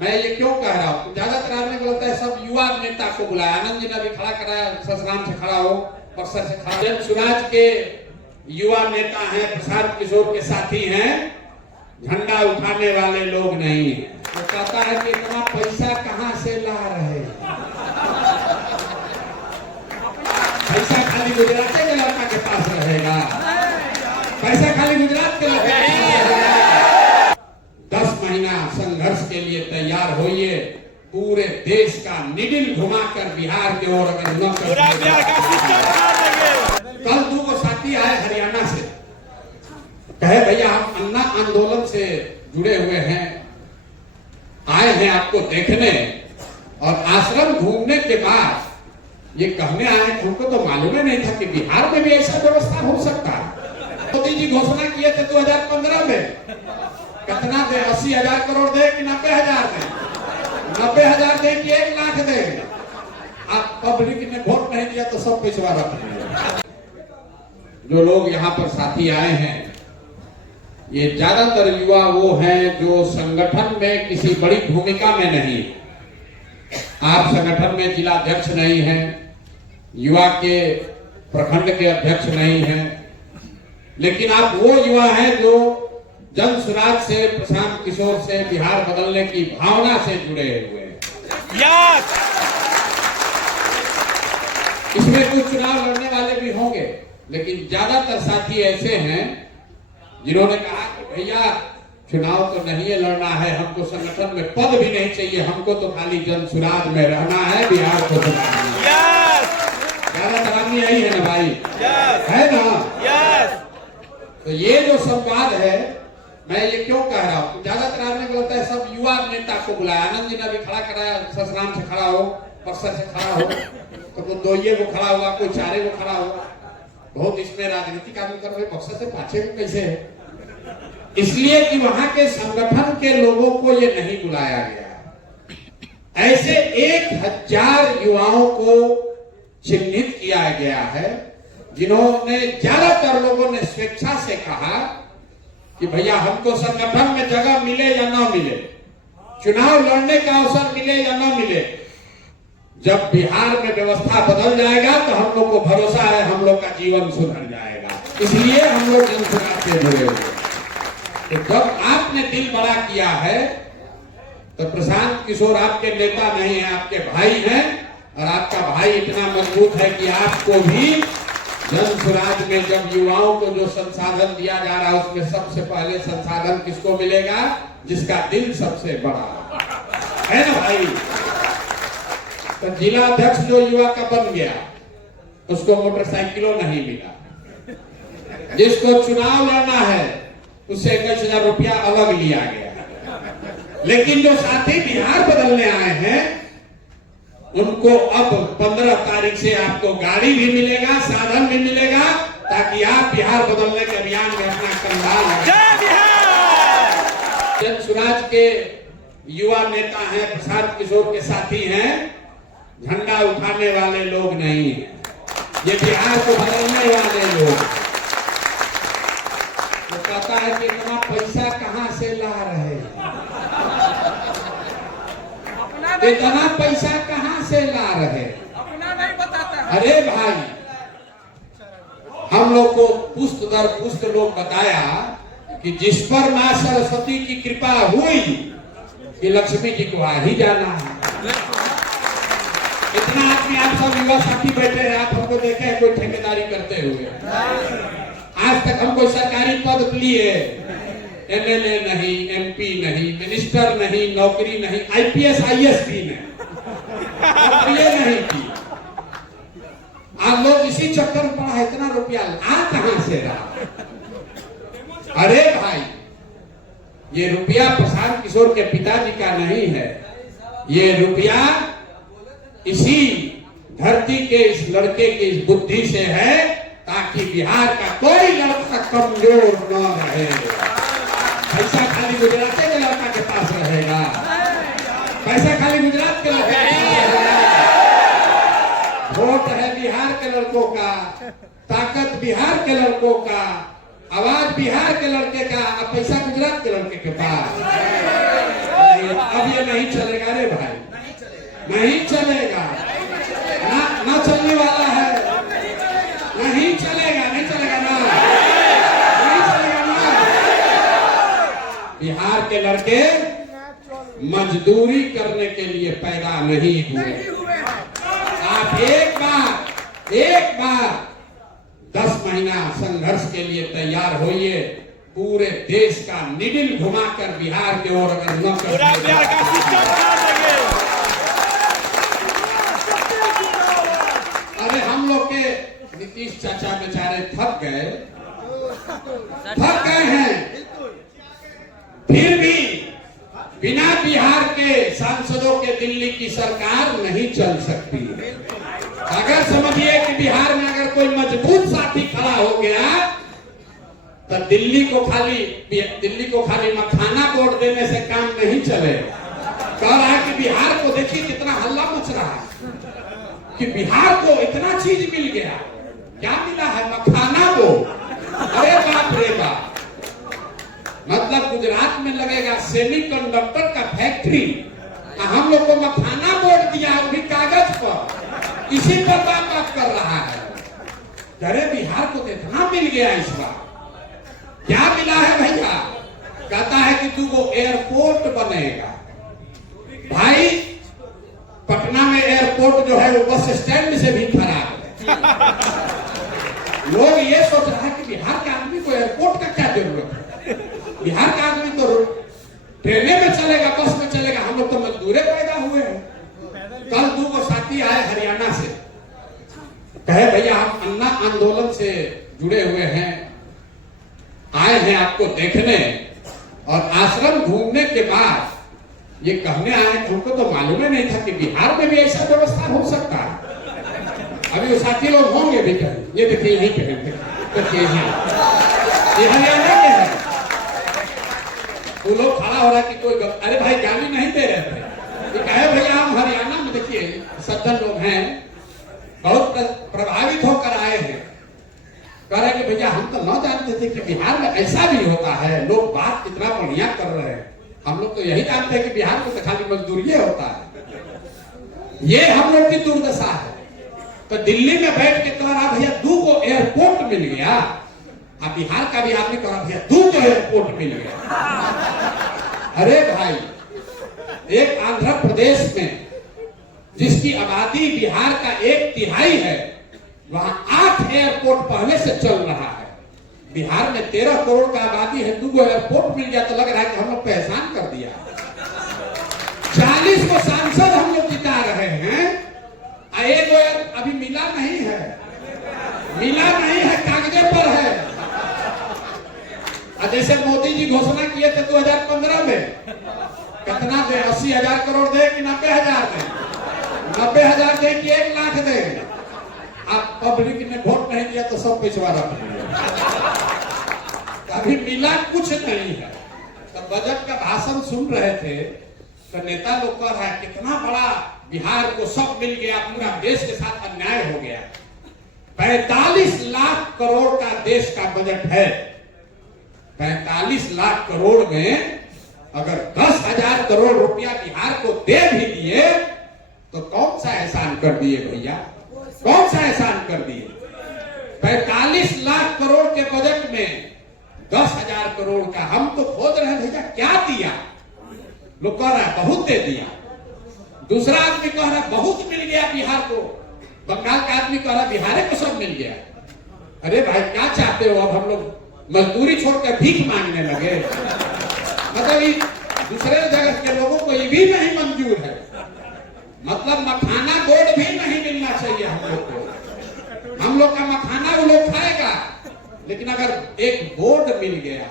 मैं ये क्यों कह रहा हूँ, ज्यादातर आदमी को लगता है सब युवा नेता को बुलाया। आनंद जी ने अभी खड़ा कराया, ससराम से खड़ा हो, बक्सर से खड़ा। जन सुराज के युवा नेता हैं, प्रशांत किशोर के साथी हैं, झंडा उठाने वाले लोग नहीं है। तो कहता है कि इतना पैसा कहाँ से ला रहे हैं? पैसा खाली गुजरात के लड़का के पास रहेगा? पैसा खाली गुजरात के लड़के के पास रहेगा? 10 महीना संघर्ष के लिए तैयार होइए। पूरे देश का निडिल घुमाकर बिहार की ओर अगर न कल 2 साथी आए हरियाणा से, कहे भैया हम अन्ना आंदोलन से जुड़े हुए हैं, आए हैं आपको देखने, और आश्रम घूमने के बाद ये कहने आए कि हमको तो मालूम ही नहीं था कि बिहार में भी ऐसा व्यवस्था हो सकता है। मोदी जी घोषणा किए थे 2015 में, कितना दे, 80,000 करोड़ दे कि 90,000 दे? 90,000 दे कि 1 लाख दे? आप पब्लिक ने वोट नहीं दिया तो सब पिछवाड़ा रख। जो लोग यहाँ पर साथी आए हैं, ये ज्यादातर युवा वो हैं जो संगठन में किसी बड़ी भूमिका में नहीं है। आप संगठन में जिला अध्यक्ष नहीं हैं, युवा के प्रखंड के अध्यक्ष नहीं हैं, लेकिन आप वो युवा हैं जो जन सुराज से, प्रशांत किशोर से, बिहार बदलने की भावना से जुड़े हुए हैं। इसमें कुछ चुनाव लड़ने वाले भी होंगे, लेकिन ज्यादातर साथी ऐसे हैं जिन्होंने कहा कि भैया चुनाव तो नहीं है लड़ना है, हमको संगठन में पद भी नहीं चाहिए, हमको तो खाली जन सुराज में रहना है, बिहार को सुधारना है। ज्यादातर आदमी यही है ना भाई, है ना? तो ये जो संवाद है, मैं ये क्यों कह रहा हूँ, ज्यादातर आदमी को लगता है सब युवा नेता को बुलाया। आनंद जी ने अभी खड़ा कराया, ससराम से खड़ा हो, बक्सर से खड़ा हो, तो कोई 2 को खड़ा हुआ, कोई 4 को खड़ा हुआ। बहुत इसमें राजनीतिक आदमी कर रहे, बक्सर से 5 को कैसे है? इसलिए कि वहां के संगठन के लोगों को ये नहीं बुलाया गया। ऐसे 1000 युवाओं को चिन्हित किया गया है, जिन्होंने, ज्यादातर लोगों ने स्वेच्छा से कहा कि भैया हमको संगठन में जगह मिले या ना मिले, चुनाव लड़ने का अवसर मिले या ना मिले, जब बिहार में व्यवस्था बदल जाएगा तो हम लोग को भरोसा है हम लोग का जीवन सुधर जाएगा। इसलिए हम लोग जन सुराज से जुड़े हुए। तो जब आपने दिल बड़ा किया है तो प्रशांत किशोर आपके नेता नहीं है, आपके भाई हैं, और आपका भाई इतना मजबूत है कि आपको भी जन सुराज में जब युवाओं को जो संसाधन दिया जा रहा है, उसमें सबसे पहले संसाधन किसको मिलेगा? जिसका दिल सबसे बड़ा है ना भाई। तो जिला अध्यक्ष जो युवा का बन गया, उसको मोटरसाइकिलों नहीं मिला। जिसको चुनाव लड़ना है उससे 21,000 रुपया अलग लिया गया। लेकिन जो साथी बिहार बदलने आए हैं, उनको अब 15 तारीख से आपको गाड़ी भी मिलेगा, साधन भी मिलेगा, ताकि आप बिहार बदलने के अभियान में अपना कंधा। जन सुराज के युवा नेता हैं, प्रशांत किशोर के साथी हैं, झंडा उठाने वाले लोग नहीं है, ये बिहार को बदलने वाले लोग। तो कहता है कि इतना पैसा कहाँ से ला रहे हैं? इतना पैसा कहाँ से ला रहे हैं? अपना नहीं बताता। अरे भाई, हम लोग को पुष्ट दर पुष्ट लोग बताया कि जिस पर मां सरस्वती की कृपा हुई कि लक्ष्मी जी को आ ही जाना है। इतना आदमी, आप सब युवा साथी बैठे हैं, आप हमको देखे हैं कोई ठेकेदारी करते हुए? आज तक हम कोई सरकारी पद लिए, एमएलए नहीं, एमपी नहीं, मिनिस्टर नहीं, नौकरी नहीं, आईपीएस आईएएस भी नहीं, नहीं की। आप लोग इसी चक्कर में पड़ा, इतना रुपया आ कहां से रहा? अरे भाई, ये रुपया प्रशांत किशोर के पिताजी का नहीं है, ये रुपया इसी धरती के इस लड़के की इस बुद्धि से है, ताकि बिहार का कोई लड़का कमजोर न रहे। पैसा खाली गुजरात के लड़का के पास रहेगा? पैसा खाली गुजरात के लड़के के पास रहेगा? वोट है बिहार के लड़कों का, ताकत बिहार के लड़कों का, आवाज बिहार के लड़के का, पैसा गुजरात के लड़के के पास नहीं अब ये नहीं चलेगा रे भाई, नहीं चलेगा, ना चलने वाला है, नहीं चलेगा, नहीं चलेगा ना, नहीं चलेगा ना। बिहार के लड़के मजदूरी करने के लिए पैदा नहीं हुए। आप एक बार 10 महीना संघर्ष के लिए तैयार होइए, पूरे देश का निडिल घुमाकर बिहार की ओर अगर न अरे हम लोग के नीतीश चाचा बेचारे थक गए हैं, फिर भी बिना बिहार के सांसदों के दिल्ली की सरकार नहीं चल सकती। अगर समझिए कि बिहार में अगर कोई मजबूत साथी खड़ा हो गया तो दिल्ली को खाली मखाना वोट देने से काम नहीं चलेगा। कह रहा है कि बिहार को देखिए कितना हल्ला मच रहा है कि बिहार को इतना चीज मिल गया। क्या मिला है? मखाना को। अरे बाप रे बाप, मतलब गुजरात में लगेगा सेमीकंडक्टर का फैक्ट्री, हम लोग को मखाना वोट दिया, वो भी कागज पर, इसी पर बात कर रहा है। अरे बिहार को इतना मिल गया इस बार। क्या मिला है भैया? कहता है कि तू वो एयरपोर्ट बनेगा। भाई पटना में एयरपोर्ट जो है वो बस स्टैंड से भी खराब है। लोग ये सोच रहा है कि बिहार के आदमी को एयरपोर्ट का क्या जरूरत है? बिहार का आदमी तो ट्रेने में चलेगा, बस में चलेगा, हम लोग तो मजदूरे पैदा हुए हैं। कल 2 साथी आए हरियाणा से, कहे भैया हम अन्ना आंदोलन से जुड़े हुए हैं, आए हैं आपको देखने, और आश्रम घूमने के बाद ये कहने आए, हमको तो मालूम ही नहीं था कि बिहार में भी ऐसा व्यवस्था हो सकता है। अभी वो साथी लोग होंगे भी कहीं, ये देखिए यहीं पे हैं, ये हरियाणा के हैं। वो लोग खड़ा हो रहा कि कोई अरे भाई गाली नहीं दे रहे थे, ये कहे भैया हम हरियाणा में, देखिए सज्जन लोग हैं, बहुत प्रभावित होकर आए हैं। कह रहे कि भैया हम तो न जानते थे कि बिहार में ऐसा भी होता है, लोग बात कितना बढ़िया कर रहे हैं। हम लोग तो यही जानते हैं कि बिहार में तो खाली मजदूरी होता है। ये हम लोग की दुर्दशा है। तो दिल्ली में बैठ के कह रहा भैया 2 को एयरपोर्ट मिल गया, अब बिहार का भी आदमी कह रहा भैया 2 को एयरपोर्ट मिल गया। अरे भाई, एक आंध्र प्रदेश में जिसकी आबादी बिहार का 1/3 है, वहां 8 एयरपोर्ट पहले से चल रहा है। बिहार में 13 करोड़ का आबादी है, 2 एयरपोर्ट मिल गया तो लग रहा है कि हम लोग पे एहसान कर दिया। 40 को सांसद हम लोग जिता रहे हैं, एक अभी मिला नहीं है, कागजे पर है। जैसे मोदी जी घोषणा किए थे 2015 में, कितना दे, 80,000 करोड़ दे कि 90,000 दे, 90,000 दे कि 1 लाख दे। अब पब्लिक ने वोट नहीं दिया तो सब पिछवाड़ा, अभी मिला कुछ नहीं है। तो बजट का भाषण सुन रहे थे तो नेता लोग कह रहा है कितना बड़ा बिहार को सब मिल गया, पूरा देश के साथ अन्याय हो गया। 45 लाख करोड़ का देश का बजट है। 45 लाख करोड़ में अगर 10,000 करोड़ रुपया बिहार को दे भी दिए तो कौन सा एहसान कर दिए भैया, कौन सा एहसान कर दिए? 45 लाख करोड़ के बजट में 10,000 करोड़ का हम तो खोज रहे हैं भैया क्या दिया। लोग कह रहा है बहुत दे दिया, दूसरा आदमी कह रहा है बहुत मिल गया बिहार को, बंगाल का आदमी कह रहा है बिहार को सब मिल गया। अरे भाई क्या चाहते हो? अब हम लोग मजदूरी छोड़कर भीख मांगने लगे? मतलब दूसरे जगह के लोगों को ये भी नहीं मंजूर है, मतलब मखाना बोर्ड भी नहीं मिलना चाहिए हम लोग को। हम लोग का मखाना वो लोग खाएगा, लेकिन अगर एक बोर्ड मिल गया।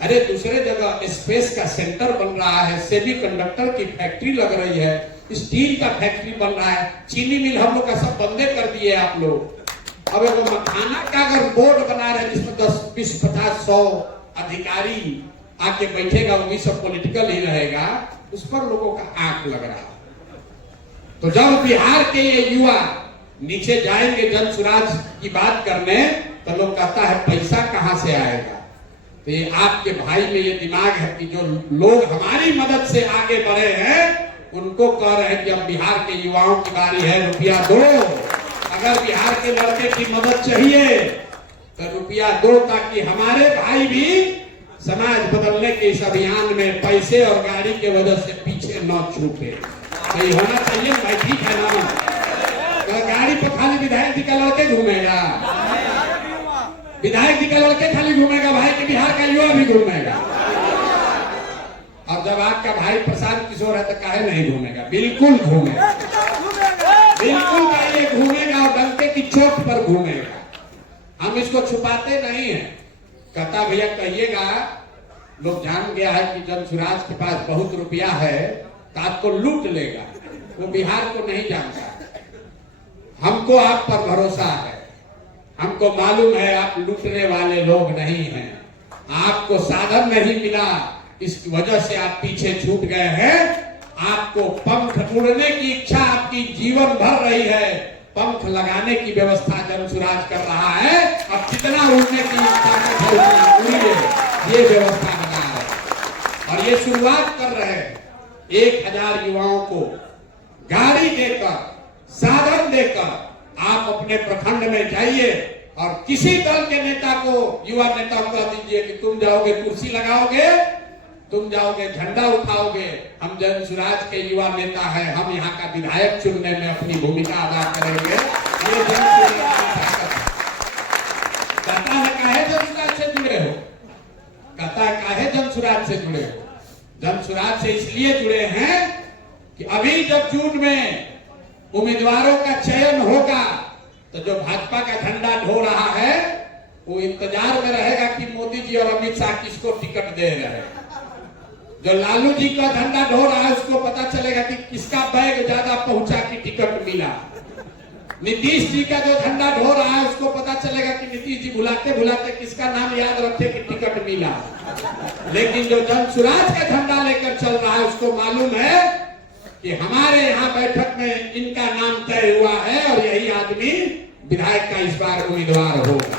अरे दूसरे जगह स्पेस का सेंटर बन रहा है, सेमीकंडक्टर की फैक्ट्री लग रही है, स्टील का फैक्ट्री बन रहा है, चीनी मिल हम लोग का सब बंदे कर दिए आप लोग। अब वो मखाना का अगर बोर्ड बना रहे जिसमें 10, 20, 50, 100 अधिकारी आके बैठेगा, वो भी सब पॉलिटिकल ही रहेगा, उस पर लोगों का आंख लग रहा है। तो जब बिहार के ये युवा नीचे जाएंगे जन सुराज की बात करने, तो लोग कहता है पैसा कहां से आएगा। तो ये आपके भाई में ये दिमाग है कि जो लोग हमारी मदद से आगे बढ़े हैं उनको कह रहे हैं कि अब बिहार के युवाओं की बारी है, रुपया दो। अगर बिहार के लड़के की मदद चाहिए तो रुपया दो, ताकि हमारे भाई भी समाज बदलने के इस अभियान में पैसे और गाड़ी के वजह से पीछे न छूटे। तो ये होना चाहिए भाई, ठीक है ना? तो गाड़ी पर खाली विधायक जी का लड़के घूमेगा, विधायक जी का लड़के खाली घूमेगा भाई, कि बिहार का युवा भी घूमेगा। और जब आपका भाई प्रशांत किशोर है तो काहे नहीं घूमेगा? बिल्कुल घूमेगा, बिल्कुल भाई ये घूमेगा और डंके की चोट पर घूमेगा। हम इसको छुपाते नहीं है। कहता भैया कहिएगा, लोग जान गया है कि जन सुराज के पास बहुत रुपया है तो आपको लूट लेगा। वो बिहार को नहीं जानता। हमको आप पर भरोसा है, हमको मालूम है आप लूटने वाले लोग नहीं हैं। आपको साधन नहीं मिला, इस वजह से आप पीछे छूट गए हैं। आपको पंख उड़ने की इच्छा आपकी जीवन भर रही है, पंख लगाने की व्यवस्था जनसुराज कर रहा है। अब कितना उड़ने की इच्छा है ये व्यवस्था बना है। और ये शुरुआत कर रहे हैं। 1000 युवाओं को गाड़ी देकर, साधन देकर आप अपने प्रखंड में जाइए और किसी दल के नेता को, युवा नेता को कह दीजिए कि तुम जाओगे कुर्सी लगाओगे, तुम जाओगे झंडा उठाओगे, हम जनसुराज के युवा नेता हैं, हम यहाँ का विधायक चुनने में अपनी भूमिका अदा करेंगे। ये जनसुराज कहता है काहे जनसुराज से जुड़े हो? कहता है काहे जनसुराज से जुड़े हो? जनसुराज से इसलिए जुड़े हैं कि अभी जब जून में उम्मीदवारों का चयन होगा तो जो भाजपा का झंडा ढो रहा है वो इंतजार में रहेगा कि मोदी जी और अमित शाह किसको टिकट दे रहे हैं। जो लालू जी का झंडा ढो रहा है उसको पता चलेगा कि किसका बैग ज्यादा पहुंचा कि टिकट मिला। नीतीश जी का जो झंडा ढो रहा है उसको पता चलेगा कि नीतीश जी भुलाते भुलाते किसका नाम याद रखे कि टिकट मिला। लेकिन जो जनसुराज का झंडा लेकर चल रहा है उसको मालूम है कि हमारे यहाँ बैठक में इनका नाम तय हुआ है और यही आदमी विधायक का इस बार उम्मीदवार होगा।